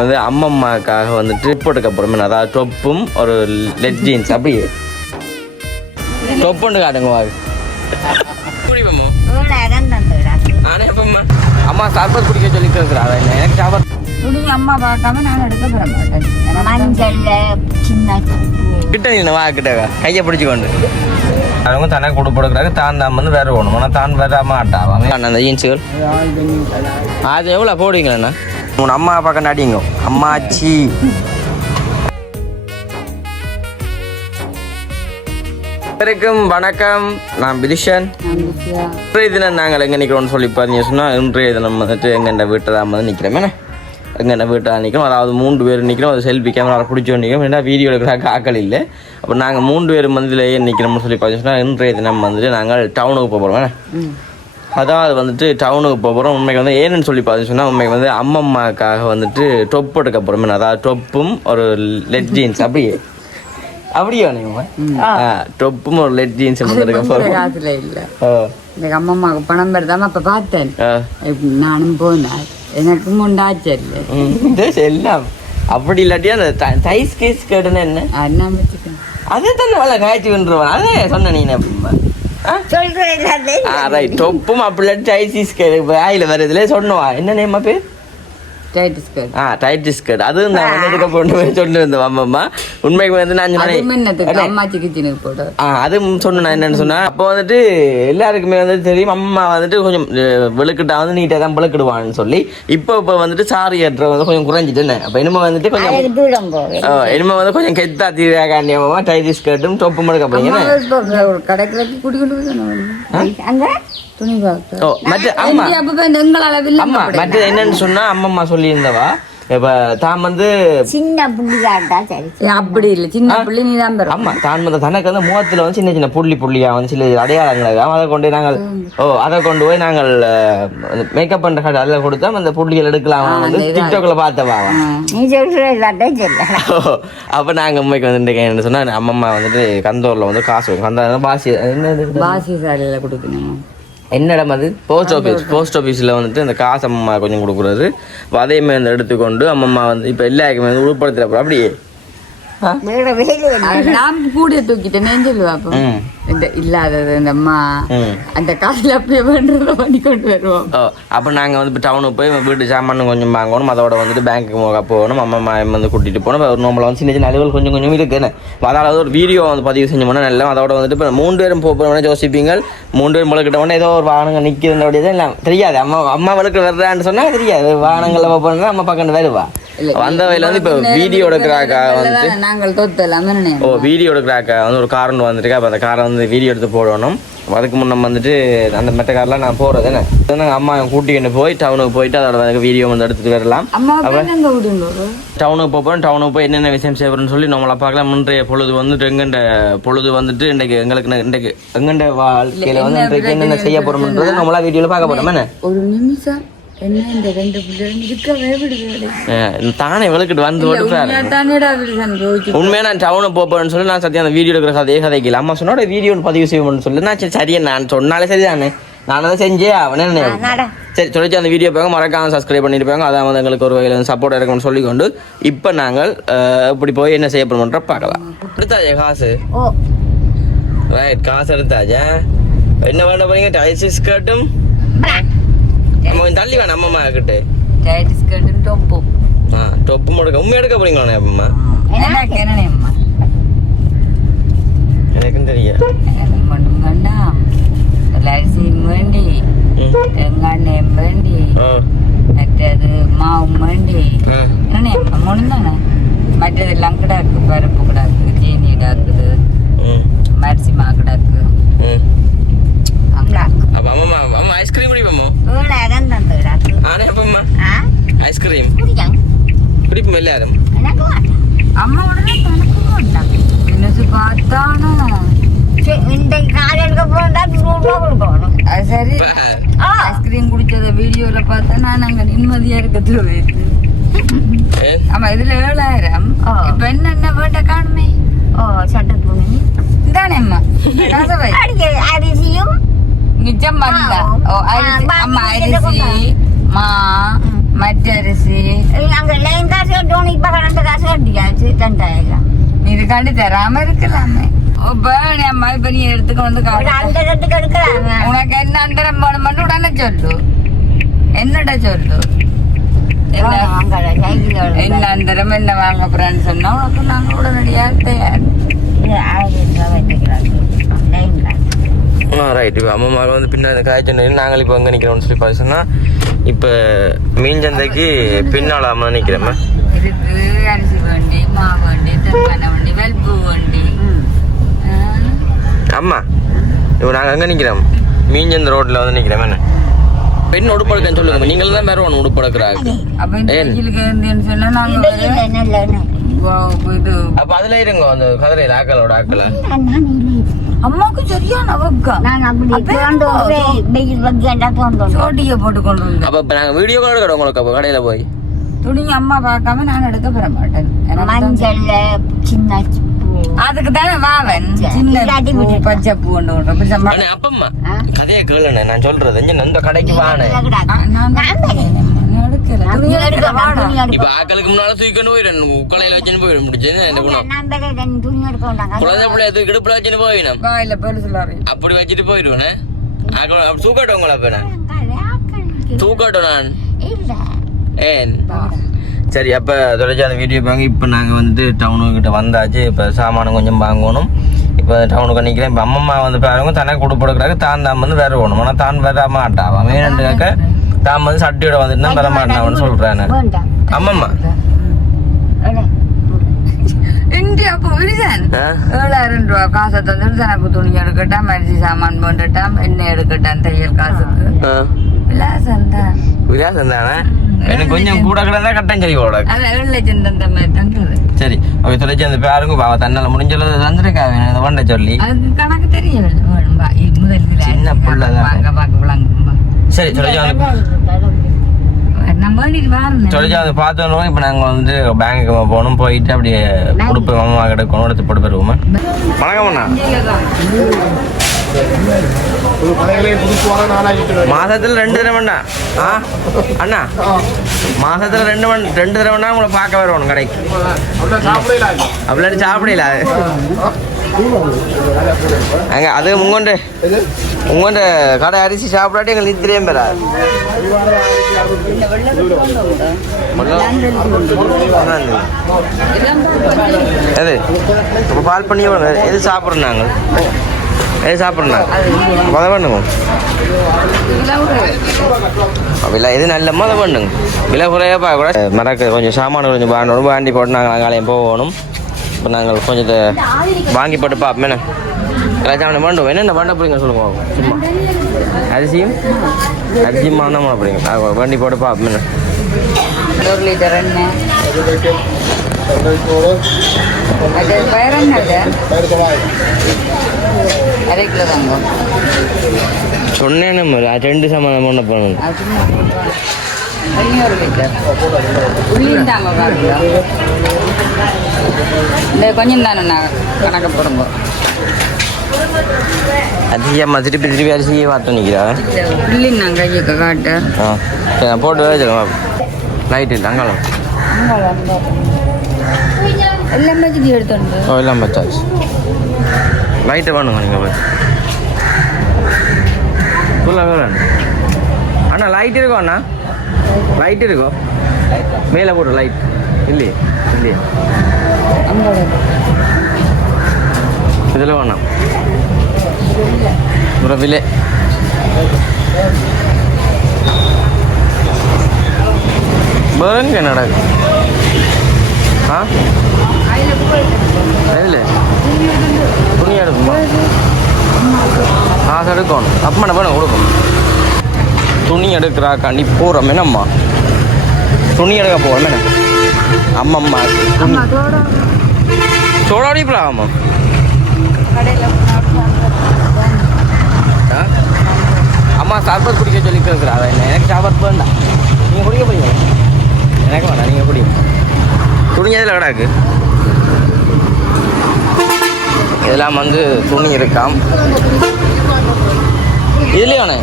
வந்து அம்மம்மாக்காக வந்துட்டு போட்டுக்க அப்புறமே அதாவது டொப்பும் ஒரு லெட் ஜீன்ஸ் அப்படியே டொப்புன்னு காட்டுங்க வாங்க அம்மா சாப்பாடு குடிக்க சொல்லி கேட்குறாங்க எனக்கு சாப்பாடு அம்மா பார்க்காம நான் எடுக்க போற மாட்டேன் கிட்ட நீ வா கிட்ட கையை பிடிச்சி கொண்டு அவங்க தானே கொடு போடுக்கிறாங்க தான் தான் வந்து வேற ஒன்று ஆனால் தான் வேற மாட்டாங்க அந்த ஜீன்ஸுகள் அது எவ்வளோ போடுவீங்களண்ணா உன் அம்மா பார்க்க நடிங்க அம்மாச்சி வணக்கம் வணக்கம் நான் பிரிஷன் இன்றைய தினம் நாங்கள் எங்கே நிற்கிறோம்னு சொல்லி பார்த்தீங்க சொன்னால் இன்றைய தினம் வந்துட்டு எங்கள் வீட்டை தான் வந்து நிற்கிறோமே எங்கள் வீட்டை நிற்கிறோம் அதாவது 3 பேர் நிற்கிறோம் அது செல்ஃபி கேமரா பிடிச்சோம் நிற்கிறோம் ஏன்னா வீடியோ எடுக்கிறாங்க ஆக்கள் இல்லை அப்போ நாங்கள் 3 பேர் மந்திலேயே நிற்கிறோம்னு சொல்லி பார்த்தீங்கன்னா இன்றைய தினம் வந்துட்டு நாங்கள் டவுனுக்கு போகிறோம் அதாவது வந்துட்டு டவுனுக்கு போகிறோம் உண்மைக்கு வந்து ஏன்னு சொல்லி பார்த்தீங்கன்னா உண்மைக்கு வந்து அம்மம்மாக்காக வந்துட்டு டொப் போட்டுக்க போகிறோமே அதாவது டொப்பும் ஒரு லெட் ஜீன்ஸ் அப்படியே டொப்பும் ஒரு லெட் ஜீன்ஸ் காசுல இல்ல இந்த அம்மம்மாவுக்கு பணம் பெறதாம அப்ப பார்த்தேன் நானும் போனேன் எனக்கும் உண்டாச்சு எல்லாம் அப்படி இல்லாட்டியா அந்த தைஸ் கேஸ் கேட்டுன்னு என்ன அதே தானே வள காய்ச்சி வந்துருவான் அதே சொன்ன நீ ரைட் டொப்பும் அப்படி இல்லாட்டி டைசிஸ் ஆயில வருதுல சொன்னவா என்ன நேமா பேர் டைட் ஸ்கர்ட் அது நான் வந்து கொண்டு போய் சொல்லி வந்தேன் அம்மா உண்மைக்கு வந்து நான் அது சொன்னேன் என்னன்னு சொன்னா அப்போ வந்துட்டு எல்லாருக்குமே வந்து தெரியும் அம்மா வந்துட்டு கொஞ்சம் வெளுக்கிட்டா வந்து நீட்டா தான் வெளுக்கிடுவான்னு சொல்லி இப்போ வந்துட்டு சாரி ஏற்ற வந்து கொஞ்சம் குறைஞ்சிட்டேன்னு அப்ப இனிமே வந்துட்டு கொஞ்சம் இனிமே வந்து கொஞ்சம் கெத்தா தீராகாண்டி அம்மா டைட் ஸ்கர்ட்டும் டொப்பும் எடுக்க போறீங்க என்னன்னு சொன்னா அம்மம்மா சொல்லி இருந்தவா இப்ப தான் வந்து சின்ன புள்ளியாட்டா சரி அப்படி இல்ல சின்ன புள்ளி நீதான் பெறும் ஆமா தான் வந்து தனக்கு வந்து முகத்துல வந்து சின்ன சின்ன புள்ளியா வந்து சில அடையாளங்கள் அதை கொண்டு நாங்கள் அதை கொண்டு போய் நாங்கள் மேக்கப் பண்ற கடை அதில் கொடுத்தா அந்த புள்ளிகள் எடுக்கலாம் வந்து டிக்டாக்ல பார்த்தவா நீ சொல்ற அப்ப நாங்க உண்மைக்கு வந்து என்ன சொன்னா அம்மம்மா வந்துட்டு கந்தூர்ல வந்து காசு கந்தூர் பாசி சாலையில கொடுக்கணும் என்னிடம் அது போஸ்ட் ஆஃபீஸில் வந்துட்டு அந்த காசு அம்மம்மா கொஞ்சம் கொடுக்குறது அதையுமே வந்து எடுத்துக்கொண்டு அம்மம்மா வந்து இப்போ எல்லாருக்குமே வந்து உட்படுத்துகிறப்ப அப்படியே நான் கூட தூக்கிட்டேன்னு சொல்லுவாப்போ இந்த இல்லாதது இந்த அம்மா அந்த காசுல அப்படியே பண்றத பண்ணி கொண்டு வருவோம் அப்போ நாங்கள் வந்து இப்போ டவுனுக்கு போய் வீட்டு சாமான் கொஞ்சம் வாங்கணும் அதோட வந்துட்டு பேங்க்கு போகணும் அம்மா வந்து கூட்டிகிட்டு போகணும் ஒரு நம்மளை வந்து சின்ன சின்ன அலுவல் கொஞ்சம் கொஞ்சம் இருக்குன்னு அதாவது ஒரு வீடியோ வந்து பதிவு செஞ்சோம்னா நல்லா அதோட வந்துட்டு இப்போ 3 பேரும் போகிறோம்னா யோசிப்பீங்க 3 பேரும் வளர்க்கிட்டோம்னா ஏதோ ஒரு வாகனங்கள் நிற்கிறது அப்படியே தான் இல்லை தெரியாது அம்மா வளர்க்க வர்றான்னு சொன்னால் தெரியாது வாகனங்களில் போகிறோம்னா அம்மா பக்கம் வருவா வந்த வயல வந்து இப்போ வீடியோ எடுக்கிறாக்கா வந்து நாங்கள் தோத்தலாம் வீடியோ எடுக்கிறாக்கா வந்து ஒரு கார் வந்துருக்கா அப்போ அந்த காரை வந்து வீடியோ எடுத்து போடணும் அதுக்கு முன்னே வந்துட்டு அந்த மெட்ட கார்லாம் நான் போகிறது என்ன அம்மா கூட்டிகிட்டு போய் டவுனுக்கு போயிட்டு அதோட வீடியோ வந்து எடுத்துகிட்டு வரலாம் டவுனுக்கு போகிறோம் டவுனுக்கு போய் என்னென்ன விஷயம் செய்யறோம்னு சொல்லி நம்மளை பார்க்கலாம் இன்றைய பொழுது வந்துட்டு எங்கண்ட பொழுது வந்துட்டு இன்றைக்கு எங்களுக்கு இன்றைக்கு எங்கண்ட வாழ்க்கையில் வந்து இன்றைக்கு என்னென்ன செய்ய போகிறோம்ன்றது நம்மளா வீடியோவில் பார்க்க போகிறோம் என்ன ஒரு நிமிஷம் என்ன இந்த 2 பிள்ளைங்க இருக்கவே விடுது தானே விளக்கிட்டு வந்து உண்மையா நான் டவுனுக்கு போறேன்னு சொல்லி நான் சத்தியம் அந்த வீடியோ எடுக்கிற கதைக்கல அம்மா சொன்னோட வீடியோ பதிவு செய்யணும்னு சொல்லி நான் சரியா நான் சொன்னாலே சரிதானே நான் அதை செஞ்சே அவனே சரி சொல்லிச்சு அந்த வீடியோ போங்க மறக்காம சப்ஸ்கிரைப் பண்ணிருப்பாங்க அதான் வந்து எங்களுக்கு ஒரு வகையில் சப்போர்ட் இருக்கும்னு சொல்லிக்கொண்டு இப்போ நாங்கள் இப்படி போய் என்ன செய்ய போறோம்ன்ற பார்க்கலாம் எடுத்தாச்சே காசு ரைட் காசு எடுத்தாச்சா என்ன பண்ண போறீங்க டைஸ் ஸ்கர்ட்டும் நம்ம தள்ளி வேணாம் அம்மா கிட்ட டைட் ஸ்கர்ட்டும் டொப்பும் டொப்பு முடக்க உண்மை எடுக்க போறீங்களா அம்மா எனக்கும் தெரியும் அரிசியும் வேண்டி வெங்காயம் வேண்டி மற்றது மாவும் வேண்டி முடிந்தானே மற்றது எல்லாம் கூட இருக்கு பருப்பு கூட இருக்கு ஜீனி கூட இருக்குது அரிசி மா கூட இருக்கு ஐஸ்கிரீம் குடிப்போம் ஐஸ்கிரீம் குடிப்போம் எல்லாரும் அம்மா உடனே எனக்கு பார்த்தானோ இந்த கால் எடுக்க போனா கொடுக்கணும் அது சரி ஐஸ்கிரீம் குடிச்சத வீடியோல பார்த்தா நான் அங்க நிம்மதியா இருக்கிறது ஆமா இதுல 7000 இப்ப என்ன வேண்ட காணுமே சட்டை துணி இதானே அம்மா அரிசியும் நிஜம் வந்தா அம்மா அரிசி மா மற்ற அரிசி அங்க லைன் காசு கட்டணும். இப்ப 2 காசு கட்டியாச்சு 2000. இது கண்டு தராம இருக்கலாமே. அம்மா இப்ப நீ எடுத்துக்க வந்து அந்த இடத்துக்கு எடுக்கிறாங்க. உனக்கு என்ன அண்டரம் போன உடனே சொல்லு. என்னடா சொல்லு என்ன அண்டரம் என்ன வாங்க போறான்னு சொன்னா உனக்கு நாங்க உடனடியாக தயார். 1000 ரூபாய் வைக்கிறாங்க லைன் காசு. ரைட். இப்போ அம்மா வந்து பின்னாடி காய்ச்சல் நாங்கள் இப்போ அங்கே நிற்கிறோம்னு சொல்லி பார்த்து சொன்னால் இப்போ மீன் சந்தைக்கு பின்னால் அம்மா நிற்கிறோம்மா. இருக்கு அரிசி வண்டி, மாவு வண்டி, தென்னை வண்டி, வெல்பூ வண்டி. அம்மா இப்போ நாங்கள் அங்கே நிற்கிறோம் மீன் சந்தை ரோட்டில் வந்து நிற்கிறோம். என்ன பெண் உடுப்படக்கன்னு சொல்லுங்க. நீங்கள் தான் வேறு ஒன்று உடுப்படக்கிறாங்க. அப்போ இந்த வெயிலுக்கு இருந்தேன்னு சொன்னால் நாங்கள் இது அப்போ அதில் இருங்க அந்த கதிரையில் ஆக்களோட ஆக்களை அம்மாவுக்கு சரியான வக்கம். சோட்டியை போட்டு கொண்டு வந்து அப்போ இப்போ நாங்கள் வீடியோ கால் எடுக்கிறோம் உங்களுக்கு. அப்போ கடையில் போய் துணிங்க அம்மா பார்க்காம நான் எடுக்க பெற மாட்டேன். சின்ன அதுக்கு தானே வாவன் சின்ன பச்சை பூ கொண்டு அப்பம்மா கதையை கேளுண்ணே. நான் சொல்றது இந்த கடைக்கு வானே இப்ப ஆக்களுக்கு முன்னால தூக்கிட்டு போயிடும். உக்களையில வச்சுன்னு போயிடும். முடிச்சது குழந்தை பிள்ளை தூக்கி இடுப்புல வச்சுன்னு போயிடும். அப்படி வச்சுட்டு போயிடுவேன். தூக்கட்டும் உங்களை அப்ப நான் தூக்கட்டும் நான் ஏன் சரி. அப்போ தொடர்ச்சி அந்த வீடியோ பாங்க. இப்போ நாங்கள் வந்து டவுனுக்கிட்ட வந்தாச்சு. இப்போ சாமானம் கொஞ்சம் வாங்கணும். இப்போ டவுனுக்கு நிற்கிறேன். இப்போ அம்மம்மா வந்து பாருங்க தனக்கு கொடுப்படுக்கிறாங்க. தான் வந்து வேற வேணும். ஆனால் தான் வர மாட்டான். வேணுண்டுக்காக்க தான் வந்து சட்டியோட வந்துட்டு வர மாட்டான்னு சொல்கிறேன் நான். அம்மம்மா இங்கே அப்போ விடுதேன் 7000 ரூபா காசை தந்துட்டு தனக்கு துணி எடுக்கட்டாம், அரிசி சாமான் போட்டுட்டாம், எண்ணெய் எடுக்கட்டான், தையல் காசுக்கு விலாசம் தான். விலாசம் தானே. எனக்கு கொஞ்சம் கூட கிடந்தா கட்டம் சரி போட. அதான் 7 லட்சம் தந்த மாதிரி தந்தது. சரி அப்படி தொலைச்சி அந்த பேருங்க தன்னால முடிஞ்சளவு தந்துருக்காங்க. வண்ட சொல்லி அது கணக்கு தெரியல. முதல் சின்ன பிள்ளை தான். சரி தொலைச்சி நம்ம தொலைச்சி வந்து பார்த்தோம். இப்போ நாங்கள் வந்து பேங்குக்கு போகணும். போயிட்டு அப்படியே உடுப்பு மாமா கிடக்கணும். எடுத்து போட்டு போயிருவோமா. வணக்கம் அண்ணா. மாசத்துல 2 தடவைண்ணா. அண்ணா மாசத்துல 2 தடவைண்ணா உங்களை பார்க்க வருவோம் கடைக்கு. அப்படி சாப்பிடல அங்க அது உங்கொண்ட கடை அரிசி சாப்பிடாட்டி எங்களுக்கு நித்திரியம் பெறாது. எது இப்போ பால் பண்ணி எது சாப்பிட்றோம் நாங்கள் எது சாப்பிட்றோம் அதை பண்ணுங்க. அப்படில எது நல்லமோ அதை பண்ணுங்க. விலை குறையாக பார்க்க கூட மறக்க கொஞ்சம் சாமான கொஞ்சம் வாங்கணும். வாண்டி போட்டு நாங்கள் அங்காலையும் போகணும். இப்போ நாங்கள் கொஞ்சம் வாங்கி போட்டு பார்ப்போம். என்ன கலாச்சாரம் பண்ணுவோம். என்னென்ன பண்ண போறீங்க சொல்லுங்க. அரிசியும் தான் பண்ண போறீங்க. வண்டி போட்டு பார்ப்போம். என்ன 1 லிட்டர் எண்ணெய் பயரண்ணது 1/2 கிலோ தாங்க சொன்னேன். 2 சாமான் பண்ண போகணும். 1 லிட்டர் உள்ளியும் தாங்க 1/4 கிலோ. இந்த கொஞ்சம் தானே நான் கணக்கு போடுங்க. அதிகமாக திருப்பி அரிசியை பார்த்து நிற்கிறா. உள்ளி நான் கையை காட்டு நான் போட்டு வச்சுருங்க. லைட் இல்லை அங்காலம் எல்லாம் பச்சடி எடுத்துண்டு. எல்லாம் பச்சாச்சு. லைட்டை வேணுங்க நீங்கள் போய் சொல்ல அண்ணா. லைட் இருக்கும் அண்ணா. லைட் இருக்கும் மேலே போட்டு லைட் இல்லையே இல்லையா இதில் வேணாம். உறவிலே பேருங்க நடக்கு. இல்லை துணி எடுக்குமா? காசு எடுக்கணும். அப்பா பண்ண கொடுக்கும். துணி எடுக்கிறாக்காண்டி போகிறோம். என்னம்மா துணி எடுக்க போகிறோம். என்ன அம்மம்மா துணி சோடாடி போகலாமா? அம்மா சர்பத் குடிக்க சொல்லி கேட்குறா. எனக்கு சர்பத் வேண்டாம். நீங்கள் குடிக்க போறீங்க. எனக்கு வேண்டாம். நீங்கள் குடிங்க. துணி எதில் கிடாக்கு. இதெல்லாம் வந்து துணி இருக்காம். இதுலேயாண்ணே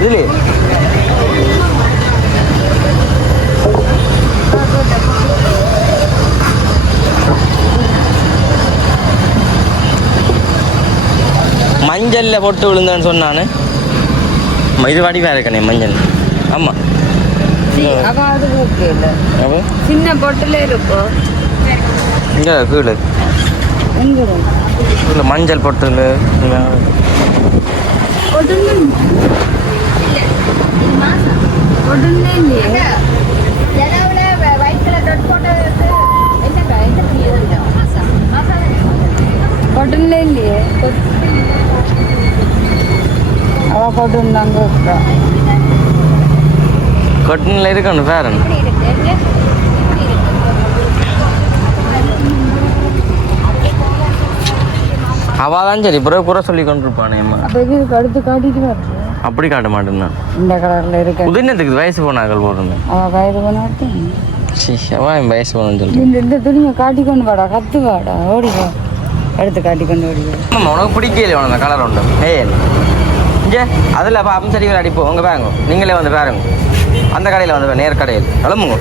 இதுலேயே மஞ்சள்ல பொட்டு விழுந்தான்னு சொன்னானு. இது வடிவா இருக்கனே மஞ்சள். ஆமா அவாது ஓகே இல்ல சின்ன பொட்டுல இருக்கும் இங்க கீழே எங்க இல்லை மஞ்சள் பொட்டுல பொட்டுன்னு பொட்டுன்னு இல்லையே பொட்டுன்னு இல்லையே அவ பொட்டுன்னாங்க கொட்டனில் இருக்கணும் வேற அவாதான் சரி பிறகு குறை சொல்லி கொண்டு இருப்பானே அம்மா. அடுத்து காட்டிட்டு வருது அப்படி காட்ட மாட்டேன். இந்த கலர்ல இருக்கு உதயத்துக்கு வயசு போனாக்கள் போடுங்க. அவ வயது போனாட்டும் அவன் என் வயசு போனு சொல்லி இந்த துணியை காட்டி கொண்டு வாடா கத்து வாடா ஓடிவா எடுத்து காட்டி கொண்டு ஓடிவா. ஆமாம் உனக்கு பிடிக்கல உனக்கு கலர் உண்டு. இங்கே அதில் அப்போ அப்போ சரி அடிப்போம் உங்கள் பாருங்க நீங்களே வந்து பாருங்க அந்த கடையில் வந்து நேர் கடையில் கிளம்புங்க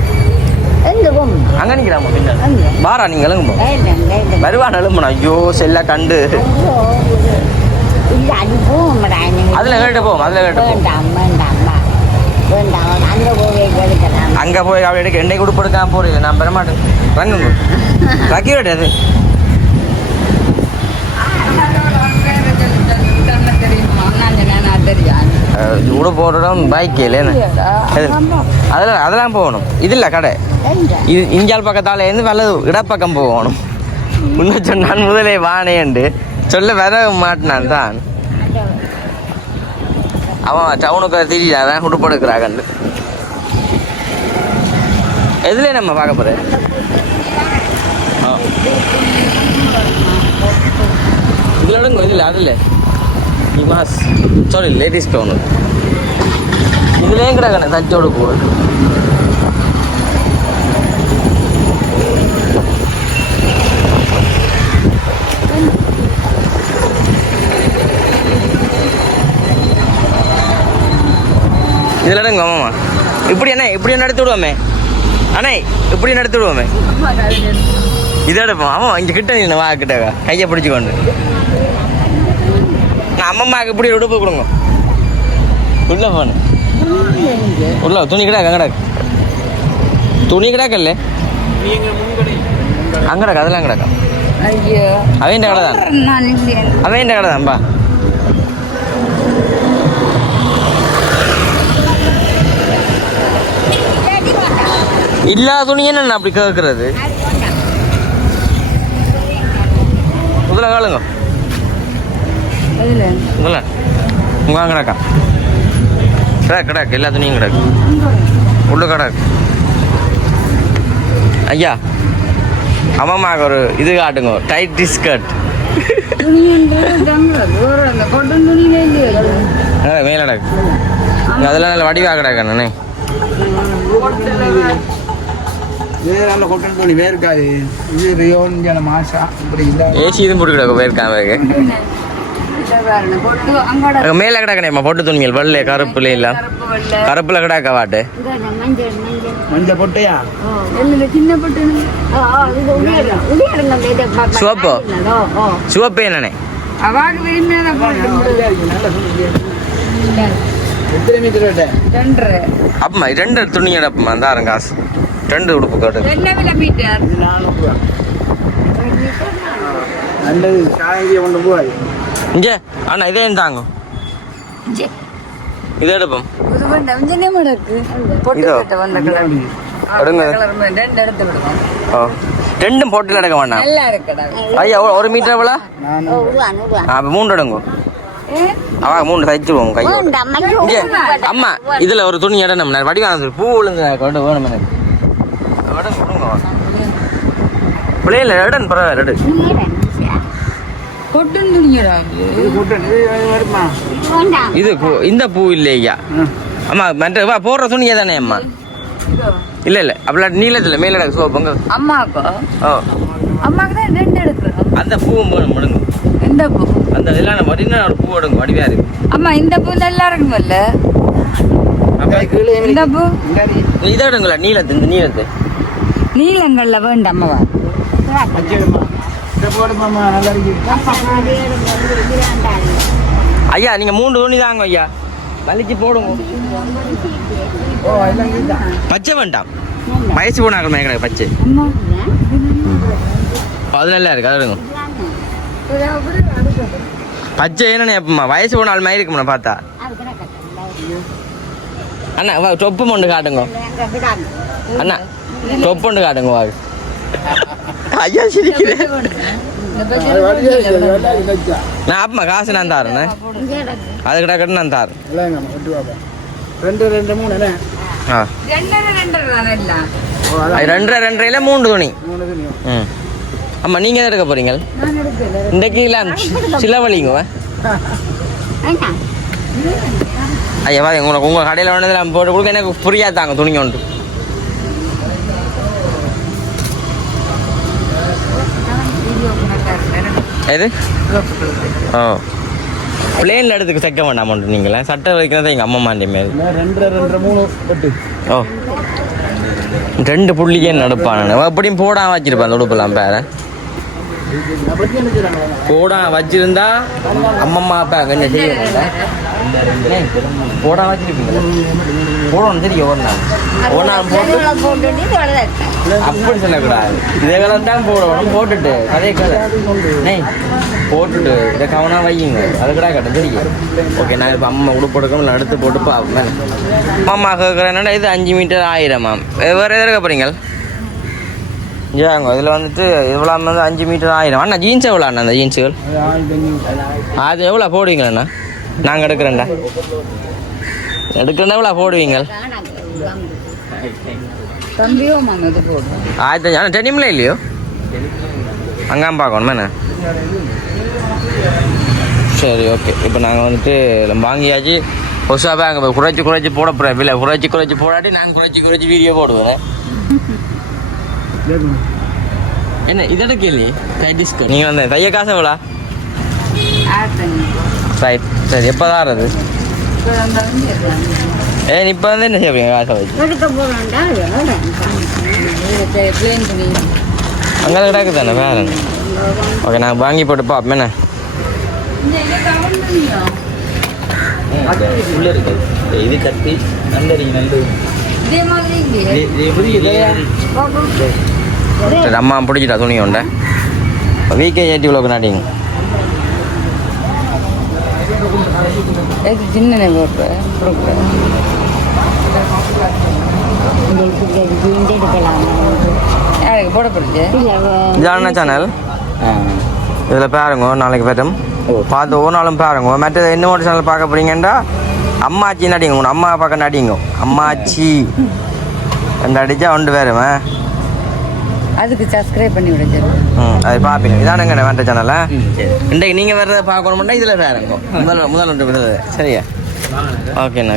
அங்கே நிற்கிறாங்க பின்னாடி பாரா நீங்கள் கிளம்புங்க வருவான் எழும்பணும். ஐயோ செல்ல கண்டு அதில் கேட்டு போவோம் அதில் கேட்டு போவோம் அங்கே போய் அவள் எடுக்க எண்ணெய் கொடுப்பு எடுக்காம போறீங்க நான் பெற மாட்டேன் ரங்குங்க ரக்கி கிடையாது கூட போடுறோம் பைக் இல்லைன்னு அதெல்லாம் போகணும். இது இல்லை கடை இது இஞ்சால் பக்கத்தால் இருந்து வலது இடப்பக்கம் போகணும். இன்னும் சொன்னான் முதலே வானேண்டு சொல்ல வர மாட்டினான் தான் அவன் டவுனுக்கு தெரியல அதான் உடுப்பு எடுக்கிறாங்கண்டு. எதுல நம்ம பார்க்க போகிறேன் இதில் எடுங்க இதில் அதில் மாஸ் சாரி லேடிஸ் டவுனு இதுலேயும் கிடக்கண்ணே தச்சோடு போகுது. இதில் எடுங்க ஆமாம்மா இப்படி என்ன எடுத்து விடுவோமே அண்ணே இப்படி நடத்தி விடுவோமே இதை எடுப்போம். ஆமாம் இங்கே கிட்ட நீ வா கிட்ட கையை பிடிச்சிக்கொண்டு அம்மம்மாவுக்கு இப்படி உடுப்பு கொடுங்க உள்ள போன உள்ள துணி கிடாக்கு கிடாக்கு துணி கிடாக்கல்ல அங்கடாக்கு அதெல்லாம் கிடக்கா அவன் கடை தான் அவன் கடை தான்ப்பா. இல்லாத துணி என்ன அப்படி கேட்கறது முதல்ல காலுங்க உங்க கிடக்கா கிடக்கு எல்லா துணியும் கிடக்கு உள்ள கிடக்கு. ஐயா அம்மாவுக்கு ஒரு இது காட்டுங்க டைட் டிஸ்கர்ட் மேல கிடக்கு அதெல்லாம் நல்ல வடிவாக கிடக்கு நானே ஏசி இதுவும் போட்டு கிடக்கும் வேர்க்காம மேல கிடக்கணேம்மா பொட்டு துணிகள் வெள்ளை கருப்புல இல்ல கருப்புல கிடக்க வாட்டு மஞ்சள் பொட்டையா சின்ன பொட்டு சிவப்பு சிவப்பு என்னண்ணே அவாக்கு விரும்பினதை அப்பமா ரெண்டு துணி எடுப்பமா தாரம் காசு ரெண்டு உடுப்பு காட்டு இங்கே அண்ணா இதே தாங்க இதை எடுப்போம் ரெண்டும் போட்டில் எடுக்க வேண்டாம் ஐயா ஒரு மீட்டர் எவ்வளோ மூணு எடுங்க மூணு தைச்சு போங்க கை இங்கே அம்மா இதில் ஒரு துணி இடணும் வடிவான பூ விழுந்து கொண்டு வேணும் எனக்கு பிள்ளைல இடம் பரவாயில்ல எடு இது இந்த பூ இல்லையா அம்மா மற்ற வா போடுற துணியே தானே அம்மா இல்ல இல்ல அப்படி நீளத்துல மேல சோப்புங்க அம்மாக்கோ அம்மாக்கு தான் ரெண்டு எடுக்கிறோம் அந்த பூவும் முடுங்க இந்த பூ அந்த இதெல்லாம் வடினா ஒரு பூ எடுங்க வடிவா இருக்கு அம்மா இந்த பூ நல்லா இருக்கும்ல இந்த பூ இதை எடுங்களா நீளத்து இந்த நீளத்து நீளங்கள்ல வேண்டாம் அம்மாவா ஐயா நீங்கள் 3 துணி தாங்க ஐயா வலிச்சு போடுங்க பச்சை வேண்டாம் வயசு போனாங்க மேலே பச்சை அது நல்லா இருக்கு அது பச்சை என்னண்ணே எப்பமா வயசு போனாலும் மாதிரி இருக்கும்ண்ணா பார்த்தா அண்ணா வா தொப்பு ஒன்று காட்டுங்க அண்ணா தொப்பு ஒன்று காட்டுங்க வா ஐயா சிரிக்கிறேன் நான் அப்பமா காசு நான் தாரேண்ணே அது கிட்ட நான் தாரேன் 2 2 3 ஆ 2 3 துணி ம் ஆமாம் நீங்கள் எதை எடுக்க போகிறீங்க இன்றைக்கு இல்லை சில வழிங்க ஐயா வா உங்கள் கடையில் ஒன்று நான் போட்டு கொடுக்க எனக்கு புரியாதாங்க துணி ஒன்று எது ஓ பிளேனில் எடுத்துக்க தைக்க வேண்டாம் ஒன்று நீங்களே சட்டை வைக்கிறதா எங்கள் அம்மா மாண்டி மாரி 2 2 3 8 ஓ 2 புள்ளிக்கே நடப்பான் எப்படியும் போடாம வச்சிருப்பேன் அந்த உடுப்பெல்லாம் பேர போடா வச்சிருந்தா அம்மம்மா அப்பா என்ன செய்ய போடா வச்சிருப்பீங்க போடணும் தெரியும் ஒரு நாள் போட்டு அப்படி சொல்லக்கூடாது இதெல்லாம் தான் போடணும் போட்டுட்டு கதையை கதை போட்டுட்டு இதை கவனம் வையுங்க அது கூட கட்ட தெரியும் ஓகே நான் இப்போ அம்மா உடுப்பு எடுக்கணும் எடுத்து போட்டு பார்ப்பேன் அம்மா கேட்குறேன்னா இது 5 மீட்டர் 1000 மேம் வேறு எதிர்க்க போகிறீங்க ஏங்க இதில் வந்துட்டு இவ்வளோ வந்து 5 மீட்டர் 1000 அண்ணா ஜீன்ஸ் எவ்வளோ அண்ணா அந்த ஜீன்ஸுகள் அது எவ்வளோ போடுவீங்களண்ணா நாங்கள் எடுக்கிறேன்டா எவ்வளோ போடுவீங்க 1500 ஆனால் டெனிமில் இல்லையோ அங்காம பார்க்கணும் என்ன சரி ஓகே இப்போ நாங்கள் வந்துட்டு வாங்கியாச்சு பொசாக அங்கே குறைச்சி போட போகிறேன் விலை குறைச்சி போடாட்டி நாங்கள் குறைச்சி வீடியோ போடுவேன் என்ன இதோட கேள்வி டிஸ்கவுண்ட் நீங்கள் வந்து தைய காசு எவ்வளோ ரைட் சரி எப்போ தான் அது இப்போ வந்து என்ன செய்வீங்க காசை வச்சு அங்கே கிடக்கு தானே வேறு ஓகே நான் வாங்கி போட்டு பார்ப்பேண்ணே உள்ளே இருக்கு இது கட்டி நல்ல அம்மா பிடிச்சிட்டா துணி உண்ட வீக்கே ஏற்றி இவ்வளோ நாட்டிங்க சின்ன போட்டு யாருக்கு போட போடுச்சு இதான சேனல் இதில் பாருங்க நாளைக்கு வரும் பார்த்து ஒவ்வொரு நாளும் பாருங்க மற்ற இன்னொரு சேனல் பார்க்க போறீங்கன்னா அம்மாச்சி நடிங்க உங்க அம்மா பார்க்க நடிங்க அம்மாச்சி ரெண்டு அடிச்சா ஒன்று வேறுமா அதுக்கு சப்ஸ்கிரைப் பண்ணி விடுங்க அது பார்ப்பீங்க இதானுங்க வேண்ட சேனல் இன்றைக்கு நீங்கள் வர்றதை பார்க்கணும்னா இதில் பாருங்க முதல் ஒன்று விடுறது சரியா ஓகேண்ணா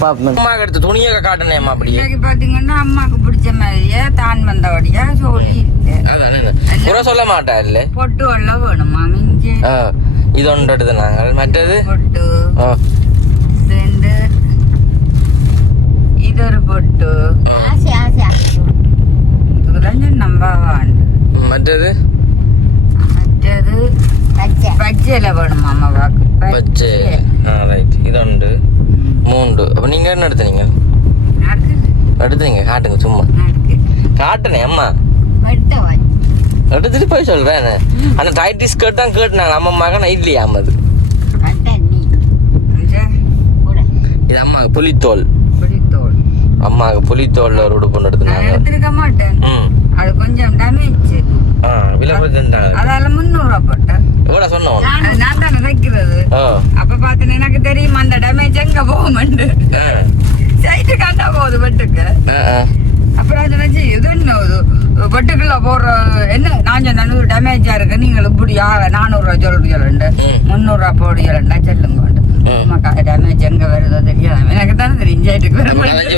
அம்மாவுக்கு எடுத்து துணியை காட்டுனேம்மா அப்படியே பார்த்தீங்கன்னா அம்மாவுக்கு பிடிச்ச மாதிரியே தான் வந்தபடியா சொல்லி குறை சொல்ல மாட்டா இல்லை பொட்டு எல்லாம் வேணுமா மிஞ்சி இது ஒன்று எடுத்து நாங்கள் மற்றது பொட்டு ரெண்டு இது ஒரு பொட்டு இதுதான் நம்பவான் மற்றது பச்சையில வேணுமா அம்மாவாக்கு பச்சை ரைட் இது ஒன்று 3 அப்போ நீங்கள் என்ன எடுத்தீங்க எடுத்தீங்க காட்டுங்க சும்மா காட்டுனே அம்மா எடுத்துட்டு போய் சொல்கிறேன் அந்த டைட்டி ஸ்கர்ட் தான் கேட்டுனாங்க அம்மாவுக்கு நான் இல்லையா அம்மது இது அம்மாவுக்கு புலித்தோல் அம்மாவுக்கு புலித்தோல்ல ஒரு உடுப்பு எடுத்துனாங்க எடுத்துருக்க மாட்டேன் அது கொஞ்சம் டேமேஜ் விலை கொடுத்துட்டாங்க அதால 300 போட்டேன் எவ்வளோ சொன்னோம் நான் தானே தைக்கிறது அப்ப பார்த்தேன் எனக்கு தெரியுமா அந்த டேமேஜ் எங்க போகுமெண்டு சைட்டு காண்டா போகுது பட்டுக்கு அப்புறம் அது நினைச்சு இது என்ன பட்டுக்குள்ள போடுற என்ன நான் சொன்ன டேமேஜா இருக்கு நீங்கள் இப்படி 400 சொல்லுண்டு 300 போடுறா சொல்லுங்க டேமேஜ் எங்க வருதோ தெரியாது எனக்கு தானே தெரியும் சைட்டுக்கு வர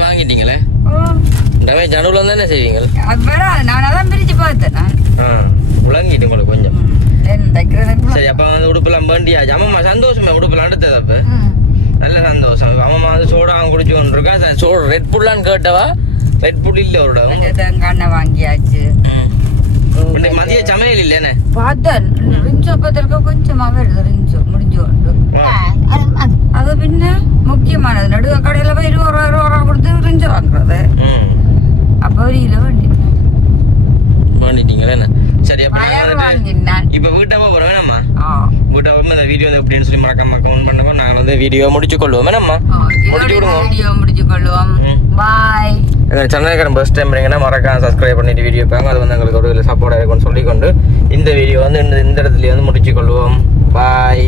வாங்கிட்டீங்களே டேமேஜ் நடுவில் தானே செய்வீங்க அது வராது நான் அதான் பிரிச்சு பார்த்தேன் நான் உலங்கிட்டு உங்களுக்கு கொஞ்சம் தைக்கிறது சரி அப்போ வந்து உடுப்பெல்லாம் வேண்டியாச்சு அம்மா சந்தோஷமே உடுப்பெல்லாம் அடுத்தது அப்போ நல்ல சந்தோஷம் அம்மா வந்து சோடா குடிச்சு கொண்டு இருக்கா சோடு ரெட் புல்லான்னு கேட்டவா ரெட் புல் இல்லை ஒரு கண்ணை வாங்கியாச்சு இன்னைக்கு மதிய சமையல் இல்லையானே பார்த்தேன் ரிஞ்சு அப்பத்திற்கு கொஞ்சமாக வருது ரிஞ்சு முடிஞ்சு கொண்டு அது பின்ன முக்கியமானது நடுவ கடையில போய் 20 ரூபா கொடுத்து ரிஞ்சு வாங்குறது அப்போ ஒரு கிலோ வேண்டிட்டீங்களே சரி பயறு வாங்கினான் இப்ப வீட்டை போறோம் வேணாம்மா வீட்டை போய் அந்த வீடியோ எப்படின்னு சொல்லி மறக்காம கமெண்ட் பண்ணுங்க நாங்கள் வந்து வீடியோ முடிச்சு கொள்வோம் வேணாம்மா வீடியோ முடிச்சு கொள்வோம் பாய் எங்கள் சேனலுக்கு ஃபர்ஸ்ட் டைம் பண்ணீங்கன்னா மறக்காம சப்ஸ்கிரைப் பண்ணிட்டு வீடியோ பாருங்க அது வந்து எங்களுக்கு ஒரு சப்போர்ட்டாக இருக்கும்னு சொல்லிக்கொண்டு இந்த வீடியோ வந்து இந்த இடத்துல வந்து முடிச்சு கொள்வோம் பாய்